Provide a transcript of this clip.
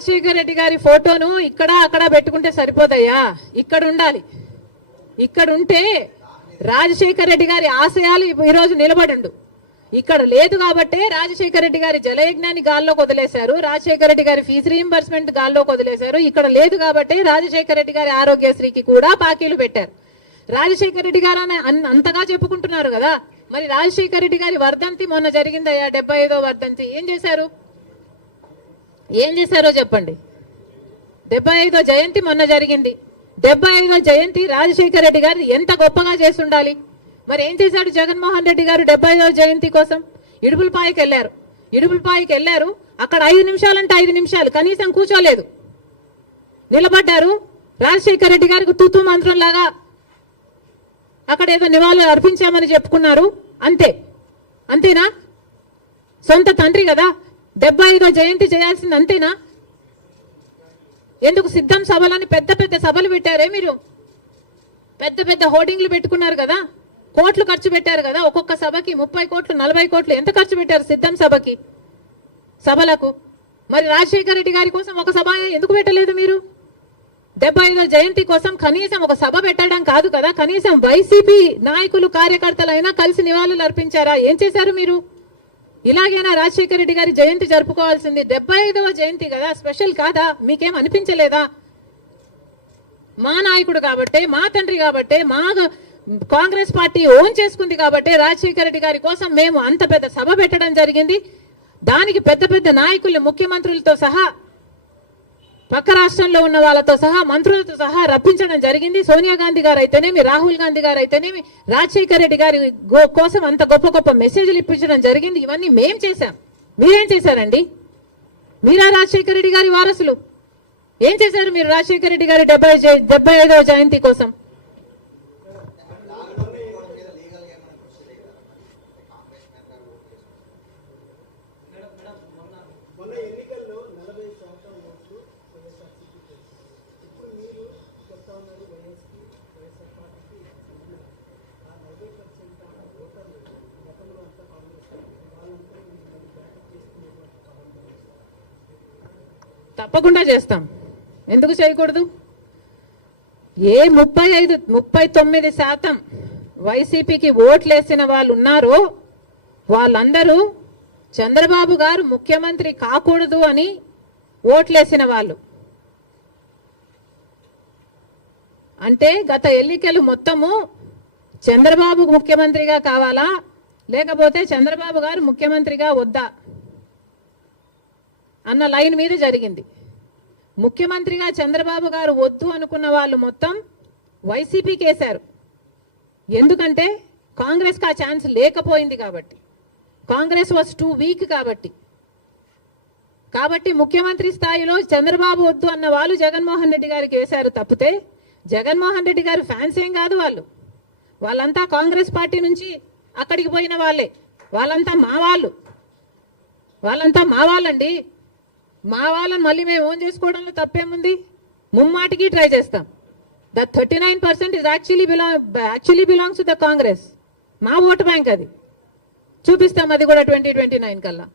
రాజశేఖర రెడ్డి గారి ఫోటోను ఇక్కడ అక్కడ పెట్టుకుంటే సరిపోతాయా? ఇక్కడ ఉండాలి. ఇక్కడ ఉంటే రాజశేఖర రెడ్డి గారి ఆశయాలు ఈరోజు నిలబడుండు. ఇక్కడ లేదు కాబట్టే రాజశేఖర రెడ్డి గారి జలయజ్ఞాన్ని గాల్లోకి వదిలేశారు, రాజశేఖర రెడ్డి గారి ఫీజు రీయింబర్స్మెంట్ గాల్లోకి వదిలేశారు. ఇక్కడ లేదు కాబట్టే రాజశేఖర రెడ్డి గారి ఆరోగ్యశ్రీకి కూడా పాకీలు పెట్టారు. రాజశేఖర రెడ్డి గారు అంతగా చెప్పుకుంటున్నారు కదా, మరి రాజశేఖర రెడ్డి గారి వర్ధంతి మొన్న జరిగిందయ్యా, 75వ వర్ధంతి. ఏం చేశారో చెప్పండి. 75వ జయంతి మొన్న జరిగింది. 75వ జయంతి రాజశేఖర రెడ్డి గారు ఎంత గొప్పగా చేసి ఉండాలి. మరి ఏం చేశాడు జగన్మోహన్ రెడ్డి గారు? 75వ జయంతి కోసం ఇడుపులపాయకి వెళ్ళారు. అక్కడ 5 నిమిషాలంటే 5 నిమిషాలు కనీసం కూర్చోలేదు, నిలబడ్డారు. రాజశేఖర రెడ్డి గారికి తూతూ మంత్రం లాగా అక్కడ ఏదో నివాళులు అర్పించామని చెప్పుకున్నారు. అంతేనా? సొంత తండ్రి కదా, 75వ జయంతి చేయాల్సింది అంతేనా? ఎందుకు సిద్ధం సభలని పెద్ద పెద్ద సభలు పెట్టారే మీరు? పెద్ద పెద్ద హోర్డింగ్లు పెట్టుకున్నారు కదా, కోట్లు ఖర్చు పెట్టారు కదా, ఒక్కొక్క సభకి 30 కోట్లు 40 కోట్లు ఎంత ఖర్చు పెట్టారు సిద్ధం సభలకు? మరి రాజశేఖర రెడ్డి గారి కోసం ఒక సభ ఎందుకు పెట్టలేదు మీరు? 75వ జయంతి కోసం కనీసం ఒక సభ పెట్టడం కాదు కదా, కనీసం వైసీపీ నాయకులు కార్యకర్తలైనా కలిసి నివాళులు అర్పించారా? ఏం చేశారు మీరు? ఇలాగైనా రాజశేఖర రెడ్డి గారి జయంతి జరుపుకోవాల్సింది. 75వ జయంతి కదా, స్పెషల్ కాదా? మీకేం అనిపించలేదా? మా నాయకుడు కాబట్టే, మా తండ్రి కాబట్టే, మా కాంగ్రెస్ పార్టీ ఓన్ చేసుకుంది కాబట్టి రాజశేఖర రెడ్డి గారి కోసం మేము అంత పెద్ద సభ పెట్టడం జరిగింది. దానికి పెద్ద పెద్ద నాయకులు, ముఖ్యమంత్రులతో సహా, పక్క రాష్ట్రంలో ఉన్న వాళ్ళతో సహా, మంత్రులతో సహా రప్పించడం జరిగింది. సోనియా గాంధీ గారు అయితేనేమి, రాహుల్ గాంధీ గారు అయితేనేమి రాజశేఖర రెడ్డి గారి కోసం అంత గొప్ప గొప్ప మెసేజ్లు ఇప్పించడం జరిగింది. ఇవన్నీ మేం చేశాం. మీరేం చేశారండి? మీరా రాజశేఖర రెడ్డి గారి వారసులు? ఏం చేశారు మీరు రాజశేఖర రెడ్డి గారి 75వ జయంతి కోసం? తప్పకుండా చేస్తాం, ఎందుకు చేయకూడదు? ఏ 39% వైసీపీకి ఓట్లేసిన వాళ్ళు ఉన్నారో వాళ్ళందరూ చంద్రబాబు గారు ముఖ్యమంత్రి కాకూడదు అని ఓట్లేసిన వాళ్ళు. అంటే గత ఎన్నికలు మొత్తము చంద్రబాబు ముఖ్యమంత్రిగా కావాలా, లేకపోతే చంద్రబాబు గారు ముఖ్యమంత్రిగా వద్దా అన్న లైన్ మీద జరిగింది. ముఖ్యమంత్రిగా చంద్రబాబు గారు వద్దు అనుకున్న వాళ్ళు మొత్తం వైసీపీకి వేశారు. ఎందుకంటే కాంగ్రెస్కి ఆ ఛాన్స్ లేకపోయింది కాబట్టి, కాంగ్రెస్ వాజ్ టూ వీక్ కాబట్టి ముఖ్యమంత్రి స్థాయిలో చంద్రబాబు వద్దు అన్న వాళ్ళు జగన్మోహన్ రెడ్డి గారికి వేశారు తప్పితే జగన్మోహన్ రెడ్డి గారు ఫ్యాన్స్ ఏం కాదు. వాళ్ళంతా కాంగ్రెస్ పార్టీ నుంచి అక్కడికి పోయిన వాళ్ళే. వాళ్ళంతా మా వాళ్ళండి. మా వాళ్ళని మళ్ళీ మేము ఓన్ చేసుకోవడంలో తప్పేముంది? ముమ్మాటికి ట్రై చేస్తాం. The 39% is actually belongs to the Congress. మా ఓటు బ్యాంక్ అది. చూపిస్తాం అది కూడా 2029 కల్లా.